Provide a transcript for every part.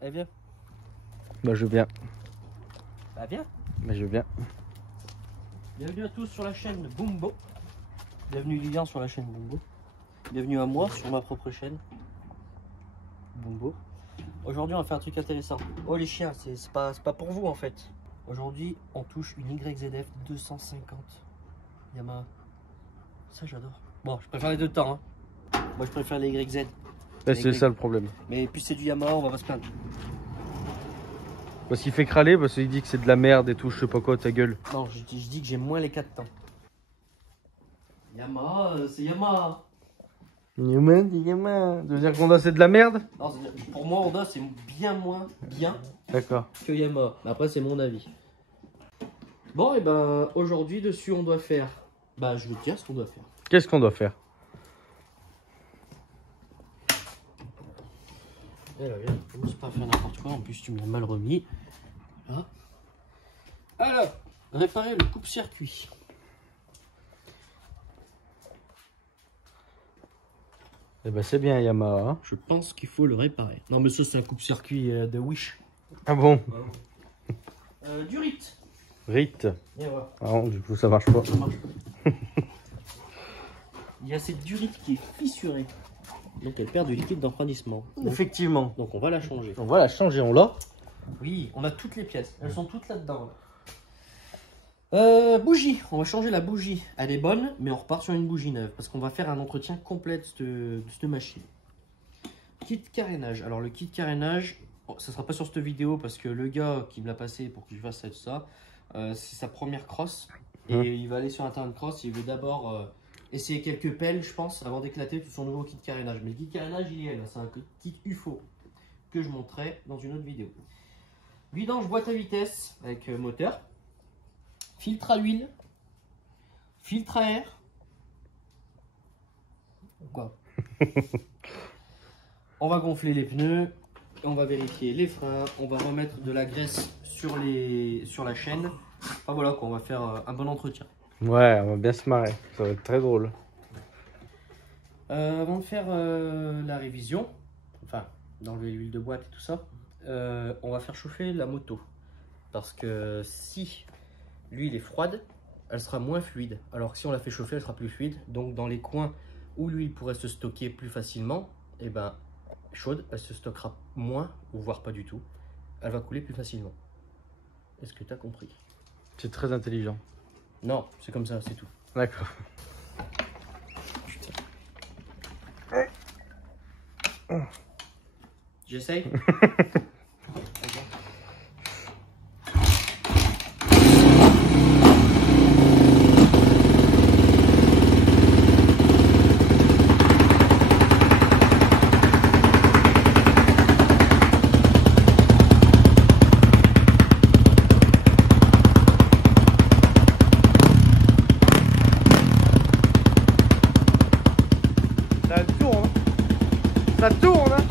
Eh viens. Bah je viens. Bah viens. Mais je viens. Bienvenue à tous sur la chaîne Bumbo. Bienvenue Lilian sur la chaîne Bumbo. Bienvenue à moi sur ma propre chaîne Bumbo. Aujourd'hui on va faire un truc intéressant. Oh les chiens, c'est pas pour vous en fait. Aujourd'hui on touche une YZF 250 Yamaha. Ça j'adore. Bon, je préfère les deux temps. Hein. Moi je préfère les YZ. C'est ça le problème. Mais puis c'est du Yamaha, on va pas se plaindre. Parce qu'il fait crâler, parce qu'il dit que c'est de la merde et tout, je sais pas quoi, ta gueule. Non, je dis que j'ai moins les 4 temps. Yamaha, c'est Yamaha. Yamaha. De dire qu'Honda c'est de la merde? Non, pour moi Honda c'est bien moins bien D'accord. que Yamaha. Après c'est mon avis. Bon et ben aujourd'hui dessus on doit faire. Bah je vais te dire ce qu'on doit faire. Qu'est-ce qu'on doit faire? Eh là, viens, commence pas à faire n'importe quoi, en plus tu me l'as mal remis. Voilà. Alors, réparer le coupe-circuit. Eh ben c'est bien Yamaha. Hein. Je pense qu'il faut le réparer. Non mais ça c'est un coupe-circuit de Wish. Ah bon? Du RIT. RIT. Et voilà. Ah non, du coup ça marche pas. Ça marche pas. Il y a cette durite qui est fissurée. Donc elle perd du liquide d'enfroidissement. Effectivement. Donc on va la changer. On va la changer, on l'a. Oui, on a toutes les pièces. Elles sont toutes là-dedans. Bougie. On va changer la bougie. Elle est bonne, mais on repart sur une bougie neuve. Parce qu'on va faire un entretien complet de cette machine. Kit carénage. Alors le kit carénage, ça sera pas sur cette vidéo parce que le gars qui me l'a passé pour que je fasse ça et tout ça, c'est sa première crosse. Et il va aller sur un terrain de crosse. Il veut d'abord... essayer quelques pelles, je pense, avant d'éclater tout son nouveau kit carénage. Mais le kit carénage, il y est là. C'est un kit UFO que je montrerai dans une autre vidéo. Vidange boîte à vitesse avec moteur. Filtre à huile. Filtre à air. Quoi? On va gonfler les pneus. On va vérifier les freins. On va remettre de la graisse sur la chaîne. Enfin voilà quoi, on va faire un bon entretien. Ouais, on va bien se marrer. Ça va être très drôle. Avant de faire la révision, enfin d'enlever l'huile de boîte et tout ça, on va faire chauffer la moto. Parce que si l'huile est froide, elle sera moins fluide. Alors que si on la fait chauffer, elle sera plus fluide. Donc dans les coins où l'huile pourrait se stocker plus facilement, et ben chaude, elle se stockera moins, ou voire pas du tout. Elle va couler plus facilement. Est-ce que tu as compris? C'est très intelligent. Non, c'est comme ça, c'est tout. D'accord. J'essaye. Ça tourne. Ça tourne. Hein.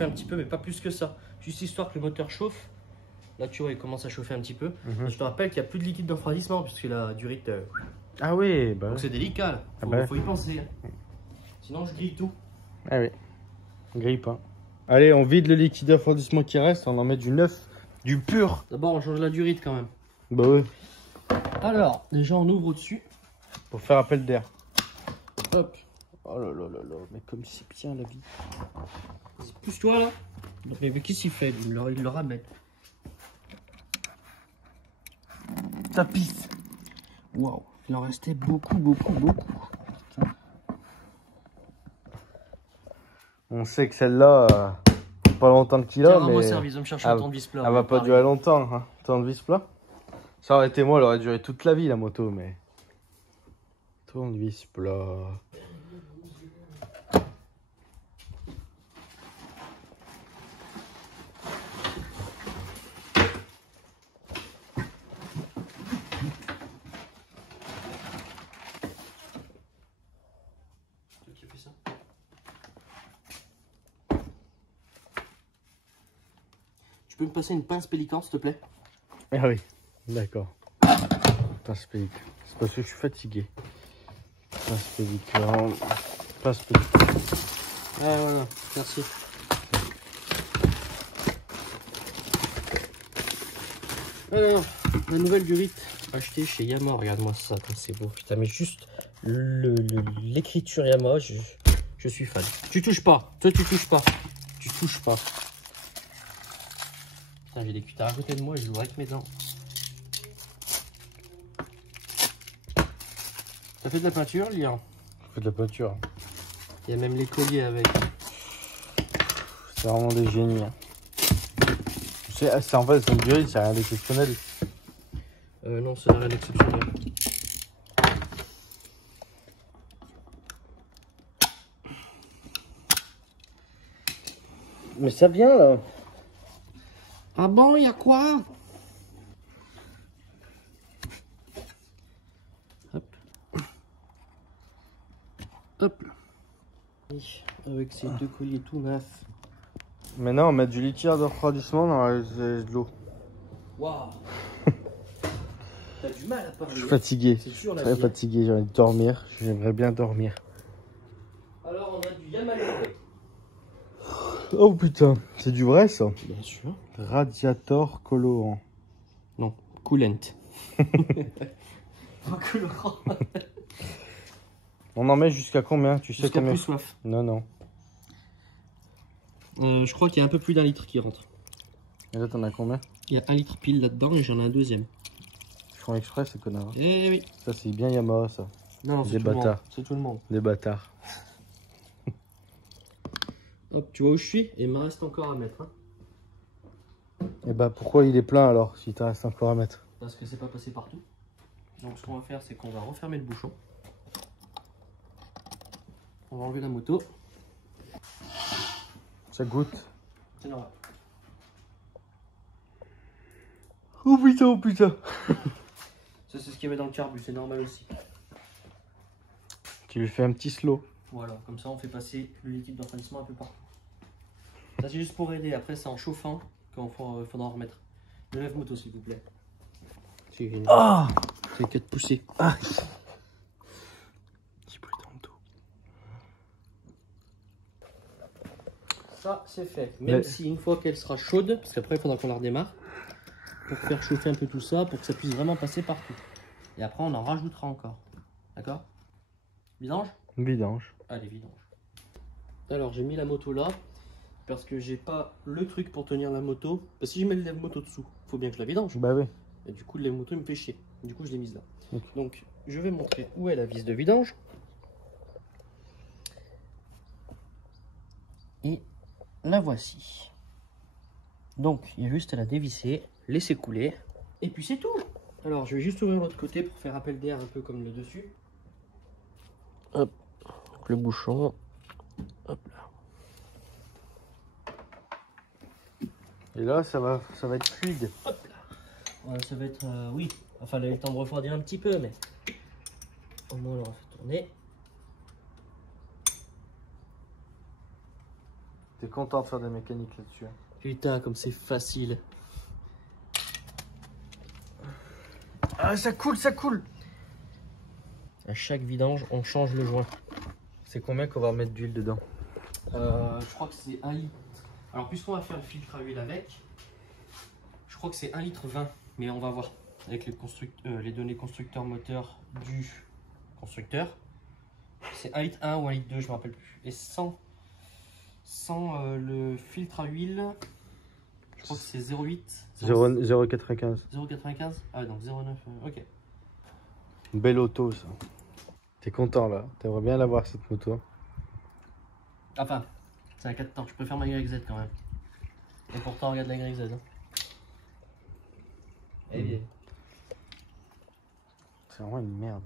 Un petit peu mais pas plus que ça, juste histoire que le moteur chauffe. Là tu vois il commence à chauffer un petit peu. Je te rappelle qu'il n'y a plus de liquide de refroidissement puisque la durite Ah oui, bah. donc c'est délicat là. Faut y penser hein. Sinon je grille tout. Ah oui, grille pas. Allez, on vide le liquide de refroidissement qui reste, on en met du neuf, du pur. D'abord on change la durite quand même. Bah oui. Alors déjà on ouvre au-dessus. Pour faire appel d'air. Hop. Oh là là là là, mais comme c'est bien la vie. Pousse-toi là. Mais qu'est-ce qu'il fait? Il le ramène. Ça pisse. Waouh, il en restait beaucoup. On sait que celle-là, pas longtemps qu'il a, mais service, me chercher un tournevis plat. elle va pas durer longtemps. Hein. Tournevis plat. Ça aurait été moi, elle aurait duré toute la vie la moto, mais tournevis plat. Tu peux me passer une pince pélican, s'il te plaît? Ah oui, d'accord. Putain, c'est parce que je suis fatigué. Passe pellicule. Passe pellicule. Ah voilà, merci. Alors, la nouvelle durite achetée chez Yamaha. Regarde-moi ça, comme c'est beau. Putain, mais juste l'écriture Yamaha, je suis fan. Tu touches pas. Toi, tu touches pas. Tu touches pas. Putain, j'ai des cuitards à côté de moi et je l'ouvre avec mes dents. Ça fait de la peinture, Lien. Ça fait de la peinture. Il y a même les colliers avec. C'est vraiment des génies. Hein. En fait, son durite, c'est rien d'exceptionnel. Non, c'est rien d'exceptionnel. Mais ça vient là. Ah bon, il y a quoi? Hop. Hop. Avec ces deux colliers tout neufs. Maintenant, on met du liquide de refroidissement dans de l'eau. Waouh. T'as du mal à parler. Je suis fatigué. C'est sûr, la Très vie. fatigué, j'ai envie de dormir. J'aimerais bien dormir. Alors, on a du Yamaha. Oh putain, c'est du vrai ça. Bien sûr. Radiator colorant. Non, coolant. Pas colorant. On en met jusqu'à combien? Tu sais Jusqu'à combien? plus soif. Non, non. Je crois qu'il y a un peu plus d'1 litre qui rentre. Et là, t'en as combien? Il y a 1 litre pile là-dedans et j'en ai un deuxième. Ils font exprès ces connards. Eh oui. Ça, c'est bien Yamaha ça. Non, Des c'est tout le monde. bâtards. C'est tout le monde. Des bâtards. Hop, tu vois où je suis? Et il me reste encore à mettre. Hein. Et bah pourquoi il est plein alors si t'en reste encore à mettre? Parce que c'est pas passé partout. Donc ce qu'on va faire, c'est qu'on va refermer le bouchon. On va enlever la moto. Ça goûte. C'est normal. Oh putain, oh putain. Ça, c'est ce qu'il y avait dans le carbu, c'est normal aussi. Tu lui fais un petit slow. Voilà, comme ça on fait passer le liquide de refroidissement un peu partout. Ça c'est juste pour aider, après c'est en chauffant qu'il faudra en remettre. Le lève-moto s'il vous plaît. Ah, C'est que de pousser. ah. Petit bruit dans le dos. Ça c'est fait. Même Mais... si une fois qu'elle sera chaude, parce qu'après il faudra qu'on la redémarre, pour faire chauffer un peu tout ça, pour que ça puisse vraiment passer partout. Et après on en rajoutera encore. D'accord? Vidange? Vidange. Allez, vidange. Alors j'ai mis la moto là, parce que j'ai pas le truc pour tenir la moto. Parce que si je mets le lève-moto dessous, faut bien que je la vidange. Bah oui. Et du coup le lève-moto il me fait chier. Du coup je l'ai mise là. Okay. Donc je vais montrer où est la vis de vidange. Et la voici. Donc il y a juste à la dévisser, laisser couler, et puis c'est tout. Alors je vais juste ouvrir l'autre côté pour faire appel d'air un peu comme le dessus. Hop, donc le bouchon. Hop là. Et là, ça va être fluide. Hop là. Ouais, ça va être, oui. Enfin, il a eu le temps de refroidir un petit peu, mais au moins on l'aura fait tourner. T'es content de faire des mécaniques là-dessus. Putain, comme c'est facile. Ah, ça coule, ça coule. À chaque vidange, on change le joint. C'est combien qu'on va mettre d'huile dedans? Je crois que c'est 1 litre. Alors, puisqu'on va faire le filtre à huile avec, je crois que c'est 1 litre 20. Mais on va voir avec les données constructeur moteur du constructeur. C'est 1 litre 1 ou 1 litre 2, je me rappelle plus. Et sans le filtre à huile, je crois que c'est 0,8. 0,95. 0,95. Ah, donc 0,9. Ok. Belle auto ça. T'es content là? T'aimerais bien l'avoir cette moto? Enfin, c'est un 4 temps. Je préfère ma YZ quand même. Et pourtant, regarde la YZ. Hein. Elle est vieille. C'est vraiment une merde.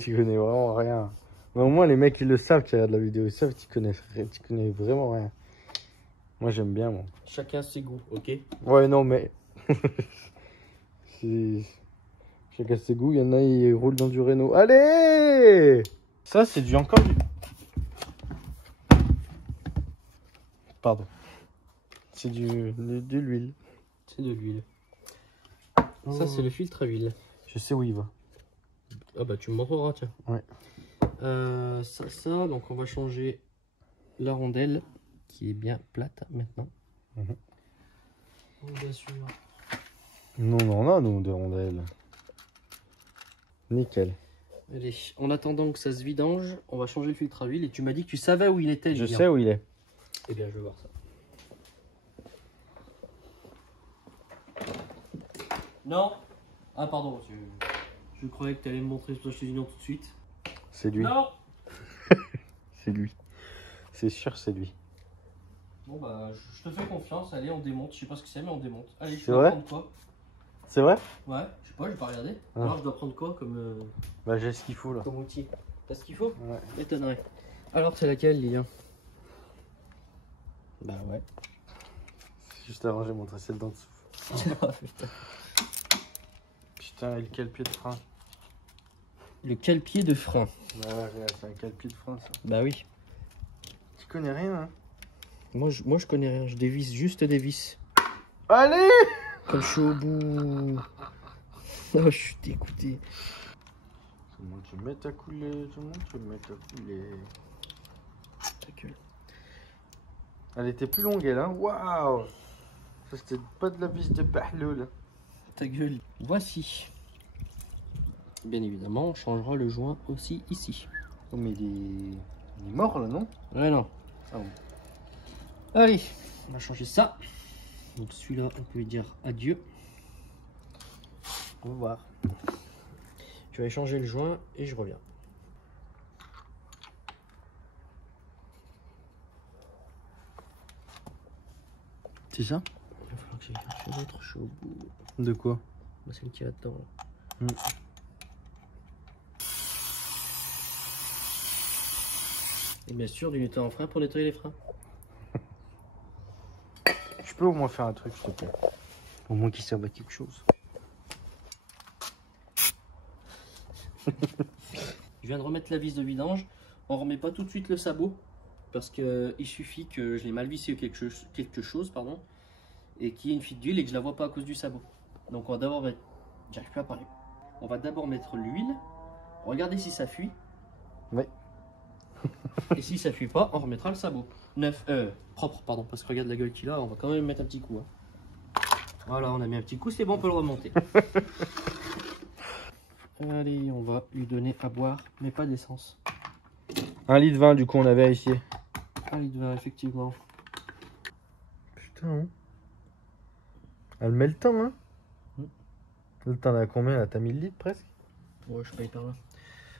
Tu connais vraiment rien. Mais au moins les mecs ils le savent qui regardent la vidéo, ils savent que tu connais vraiment rien. Moi j'aime bien moi. Chacun ses goûts, ok? Ouais non mais chacun ses goûts, il y en a ils roulent dans du Renault. Allez! Ça c'est du encore du. Pardon. C'est de l'huile. C'est de l'huile. Ça c'est le filtre à huile. Je sais où il va. Ah bah tu me montreras, tiens. Ouais. Ça, donc on va changer la rondelle qui est bien plate maintenant. On va sur... Nous, on en a, nous, des rondelles. Nickel. Allez, en attendant que ça se vidange, on va changer le filtre à huile. Et tu m'as dit que tu savais où il était, Je Lilian. sais où il est. Eh bien, je vais voir ça. Non. Ah, pardon. Je croyais que tu allais me montrer ce chez Union tout de suite. C'est lui. Non. C'est lui. C'est sûr, c'est lui. Bon, bah, je te fais confiance. Allez, on démonte. Je sais pas ce que c'est, mais on démonte. Allez, je C'est dois vrai prendre quoi? C'est vrai? Ouais, je sais pas, je vais pas regarder. Ah. Alors, je dois prendre quoi comme, Bah, j'ai ce qu'il faut là. comme outil? T'as ce qu'il faut? Ouais. M'étonnerait. Alors, c'est laquelle, Lilian? Bah, ouais. Juste avant, j'ai montré celle d'en dessous. Ah, putain. Putain, et quel pied de frein? Le cale-pied de frein. Bah, ouais, regarde, c'est un quel pied de frein ça. Bah oui. Tu connais rien, hein? Moi, je connais rien. Je dévisse juste des vis. Allez! Quand je suis au bout. Oh, je suis dégoûté. Tout le monde se met à couler, tout le monde se met à couler. Ta gueule. Elle était plus longue, elle, hein? Waouh! Ça, c'était pas de la vis de Bahloul. Ta gueule. Voici. Bien évidemment, on changera le joint aussi ici. Oh, mais il est mort là, non? Ouais, non. Ah bon. Allez, on va changer ça. Donc celui-là, on peut lui dire adieu. On va voir. Je vais changer le joint et je reviens. C'est ça? Il va falloir que j'aille chercher l'autre, je suis au bout. De quoi? Bah, celle qui est là-dedans. Là. Et bien sûr, du nettoyant en frein pour nettoyer les freins. Je peux au moins faire un truc, s'il te plaît. Au moins qu'il serve à quelque chose. Je viens de remettre la vis de vidange. On remet pas tout de suite le sabot parce que il suffit que je l'ai mal vissé ou quelque chose pardon, et qu'il y ait une fuite d'huile et que je la vois pas à cause du sabot. Donc on va d'abord mettre, j'arrive plus à parler. On va d'abord mettre l'huile. Regardez si ça fuit. Oui. Et si ça fuit pas, on remettra le sabot. Propre pardon, parce que regarde la gueule qu'il a. On va quand même mettre un petit coup. Hein. Voilà, on a mis un petit coup, c'est bon, on peut le remonter. Allez, on va lui donner à boire, mais pas d'essence. 1 litre 20 du coup on a vérifié. 1 litre 20, effectivement. Putain, hein. Elle met le temps, hein. Là, t'en as combien là? T'as 1000 litres presque? Ouais, je suis pas hyper là.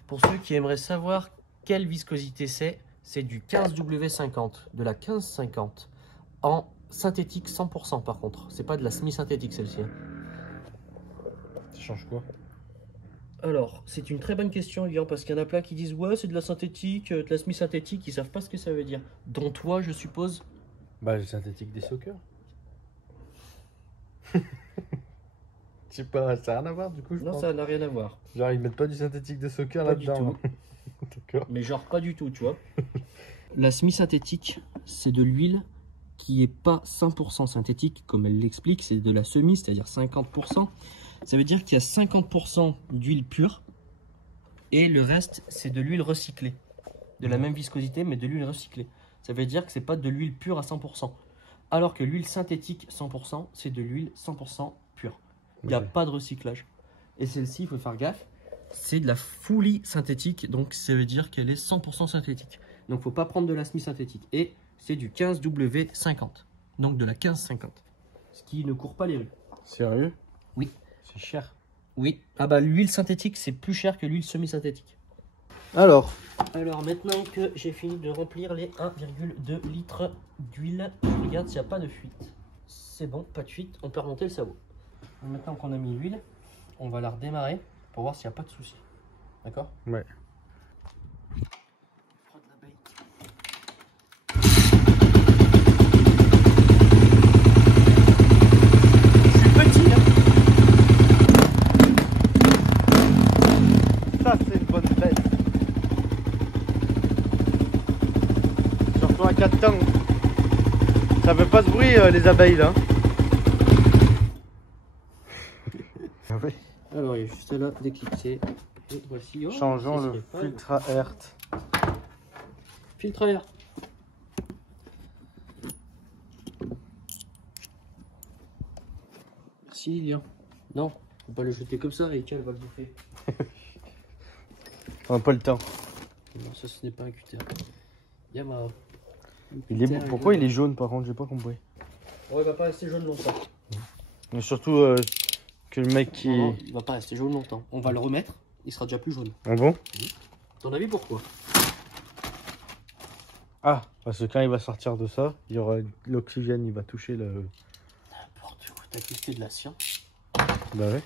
Pour ceux qui aimeraient savoir quelle viscosité c'est du 15W50, de la 1550 en synthétique 100% par contre. C'est pas de la semi-synthétique celle-ci. Ça change quoi? Alors, c'est une très bonne question, Lilian, parce qu'il y en a plein qui disent ouais, c'est de la synthétique, de la semi-synthétique, ils savent pas ce que ça veut dire. Dont toi, je suppose. Bah, le synthétique des sockers. Je sais pas, ça n'a rien à voir du coup, je Non, pense. ça n'a rien à voir. Genre, ils mettent pas du synthétique de soccer Pas du là-dedans. tout. Hein. D'accord. Mais genre pas du tout, tu vois. La semi-synthétique, c'est de l'huile qui est pas 100% synthétique, comme elle l'explique, c'est de la semi, c'est-à-dire 50%. Ça veut dire qu'il y a 50% d'huile pure et le reste, c'est de l'huile recyclée. De la même viscosité, mais de l'huile recyclée. Ça veut dire que c'est pas de l'huile pure à 100%. Alors que l'huile synthétique 100%, c'est de l'huile 100% pure. Il n'y a pas de recyclage. Et celle-ci, il faut faire gaffe, c'est de la fully synthétique, donc ça veut dire qu'elle est 100% synthétique. Donc il ne faut pas prendre de la semi-synthétique. Et c'est du 15W50, donc de la 1550. Ce qui ne court pas les rues. Sérieux? Oui. C'est cher. Oui. Ah bah l'huile synthétique, c'est plus cher que l'huile semi-synthétique. Alors maintenant que j'ai fini de remplir les 1,2 litres d'huile, je regarde s'il n'y a pas de fuite. C'est bon, pas de fuite, on peut remonter le sabot. Maintenant qu'on a mis l'huile, on va la redémarrer pour voir s'il n'y a pas de souci. D'accord? Ouais. Frotte la bête. Je suis petit, hein. Ça, c'est une bonne bête. Surtout à 4 temps. Ça fait pas ce bruit, les abeilles là. Ah oui. Alors il est juste là d'éclipser. Et voici. Oh, Changeons c'est le pas- filtre à air. Filtre à air. Merci Lilian. Non, faut pas le jeter comme ça, Erika elle va le bouffer. On n'a pas le temps. Non, ça ce n'est pas un cutter. Yamaha. Pourquoi il est jaune par contre? J'ai pas compris. Oh, il va pas rester jaune longtemps. Mais surtout que le mec qui. Non, il va pas rester jaune longtemps. On va le remettre, il sera déjà plus jaune. Ah bon? Ton avis pourquoi? Ah, parce que quand il va sortir de ça, il y aura l'oxygène, il va toucher le. N'importe quoi, t'as cristé de la science. Bah ouais.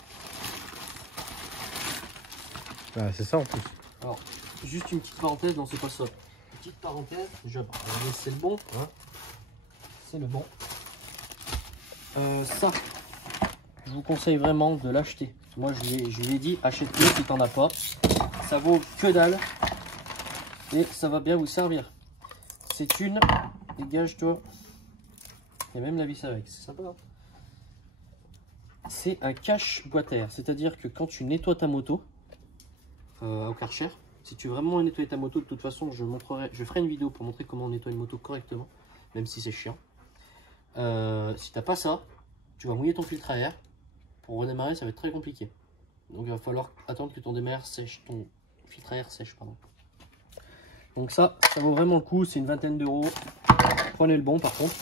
Ah, c'est ça en plus. Alors, juste une petite parenthèse, non c'est pas ça. Petite parenthèse, c'est le bon. Hein, c'est le bon. Ça, je vous conseille vraiment de l'acheter. Moi je lui ai dit, achète-le si t'en as pas. Ça vaut que dalle. Et ça va bien vous servir. C'est une, dégage-toi. Et même la vis avec, c'est sympa. Hein, c'est un cache boîte à air. C'est-à-dire que quand tu nettoies ta moto, au Karcher, si tu veux vraiment nettoyer ta moto, de toute façon je ferai une vidéo pour montrer comment on nettoie une moto correctement, même si c'est chiant. Si t'as pas ça, tu vas mouiller ton filtre à air. Pour redémarrer, ça va être très compliqué. Donc il va falloir attendre que ton démarrage sèche, ton filtre à air sèche, pardon. Donc ça vaut vraiment le coup, c'est une vingtaine d'euros. Prenez le bon par contre.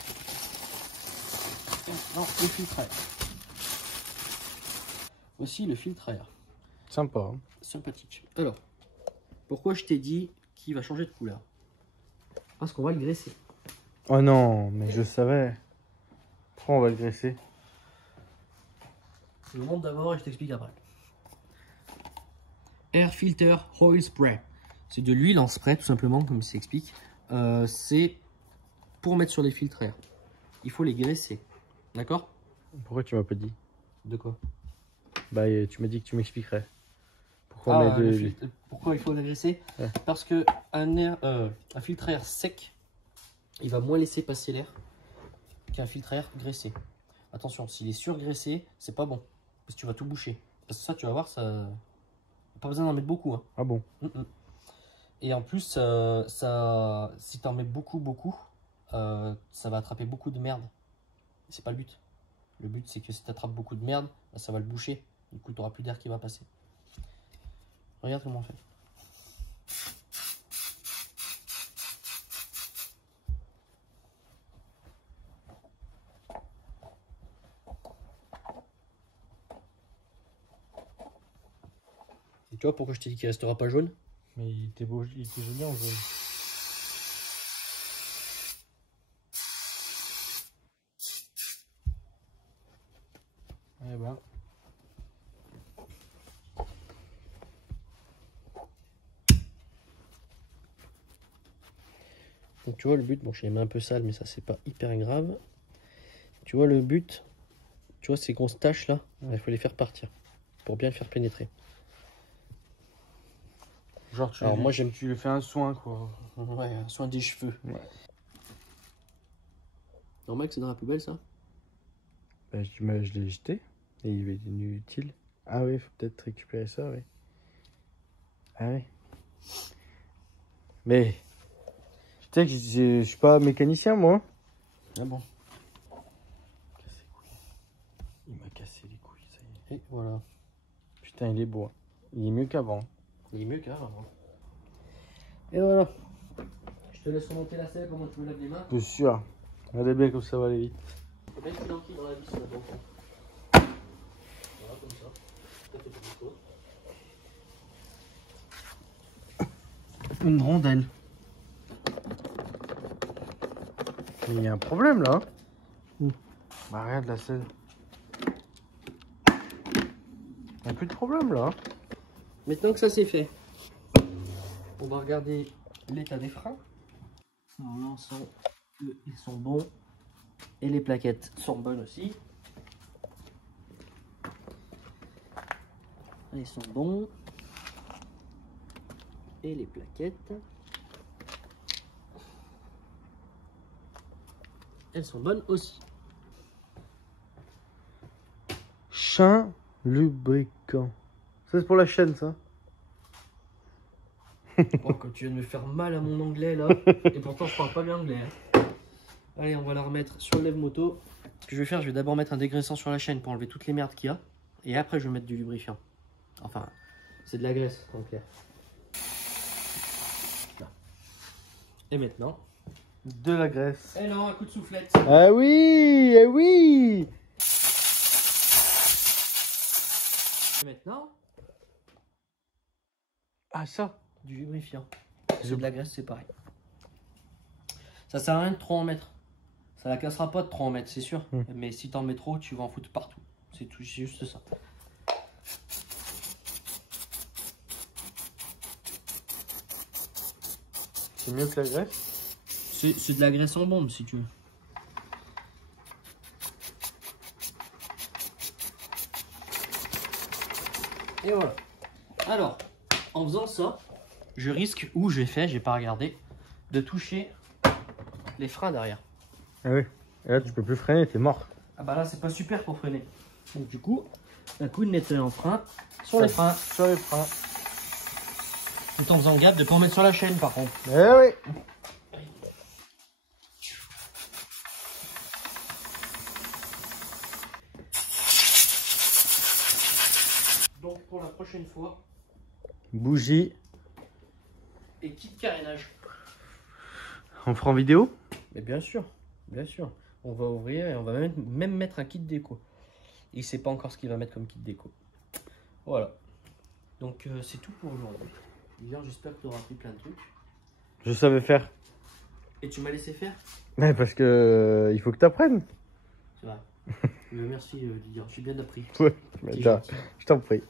Non, le filtre à air. Voici le filtre à air. Sympa. Hein. Sympathique. Alors, pourquoi je t'ai dit qu'il va changer de couleur? Parce qu'on va le graisser. Oh non, mais je savais. Pourquoi on va le graisser? Je le montre d'abord et je t'explique après. Air Filter Oil Spray. C'est de l'huile en spray, tout simplement, comme ça s'explique. C'est pour mettre sur les filtres air. Il faut les graisser. D'accord? Pourquoi tu m'as pas dit? De quoi? Bah, tu m'as dit que tu m'expliquerais. Pourquoi, pourquoi il faut les graisser? Ouais. Parce que un filtre air sec, il va moins laisser passer l'air qu'un filtre air graissé. Attention, s'il est surgraissé, c'est pas bon. Parce que tu vas tout boucher. Parce que ça, tu vas voir, ça... Pas besoin d'en mettre beaucoup. Hein. Ah bon? Et en plus, si tu en mets beaucoup, ça va attraper beaucoup de merde. C'est pas le but. Le but, c'est que si tu attrapes beaucoup de merde, bah, ça va le boucher. Du coup, tu n'auras plus d'air qui va passer. Regarde comment on fait. Et tu vois pourquoi je t'ai dit qu'il restera pas jaune? Mais il était beau, il était joli en jaune. Eh ben. Donc tu vois le but, bon je les mets un peu sale mais ça c'est pas hyper grave. Tu vois le but, tu vois ces grosses taches là, il faut les faire partir pour bien le faire pénétrer. Genre tu lui fais un soin quoi. Ouais, un soin des cheveux. Ouais. Normal que c'est dans la poubelle ça? Bah, je l'ai jeté et il est inutile. Ah oui, faut peut-être récupérer ça, oui. Ah oui. Mais putain, je suis pas mécanicien moi. Ah bon? Il m'a cassé les couilles, ça y est. Et voilà. Putain, il est beau. Il est mieux qu'avant. Il est mieux qu'avant. Et voilà. Je te laisse remonter la selle, comment tu me laves les mains. Je suis sûr. Regardez bien comme ça va aller vite. Faut bien que tu l'enquilles dans la vis là-bas. Voilà, comme ça. Ça fait quelque chose. Une rondelle. Il y a un problème là. Où? Bah regarde la selle. Il n'y a plus de problème là. Maintenant que ça c'est fait, on va regarder l'état des freins. Alors l'ensemble, ils sont bons. Et les plaquettes sont bonnes aussi. Ils sont bons. Et les plaquettes, elles sont bonnes aussi. Chien lubrifiant. Ça c'est pour la chaîne ça. Oh, quand tu viens de me faire mal à mon anglais là. Et pourtant je parle pas bien anglais. Hein. Allez, on va la remettre sur le lève-moto. Ce que je vais faire, je vais d'abord mettre un dégraissant sur la chaîne pour enlever toutes les merdes qu'il y a. Et après je vais mettre du lubrifiant. Enfin, c'est de la graisse en clair. Là. Et maintenant, De la graisse. et non, un coup de soufflette. Ah oui, eh oui. Et maintenant, Ah ça. du lubrifiant. C'est de la graisse, c'est pareil. Ça sert à rien de trop en mettre. Ça la cassera pas de trop en mettre, c'est sûr. Mais si t'en mets trop, tu vas en foutre partout. C'est tout, c'est juste ça. C'est mieux que la graisse. C'est de la graisse en bombe si tu veux. Et voilà. Alors, en faisant ça, je risque, ou j'ai fait, j'ai pas regardé, de toucher les freins derrière. Ah oui. Et là, tu peux plus freiner, t'es mort. Ah bah là, c'est pas super pour freiner. Donc du coup, un coup de nettoyant en frein sur les freins. Sur les freins. Tout en faisant gaffe de pas en mettre sur la chaîne par contre. Eh oui. Donc pour la prochaine fois, Bougie. et kit carénage. On fera en vidéo. Mais bien sûr, bien sûr. On va ouvrir et on va même mettre un kit déco. Il sait pas encore ce qu'il va mettre comme kit déco. Voilà. Donc c'est tout pour aujourd'hui. Hier, j'espère que tu auras appris plein de trucs. Je savais faire. Et tu m'as laissé faire? Mais parce que il faut que tu apprennes. C'est vrai. Merci Lydia, j'ai bien appris. Ouais, T'es je gentil. t'en prie.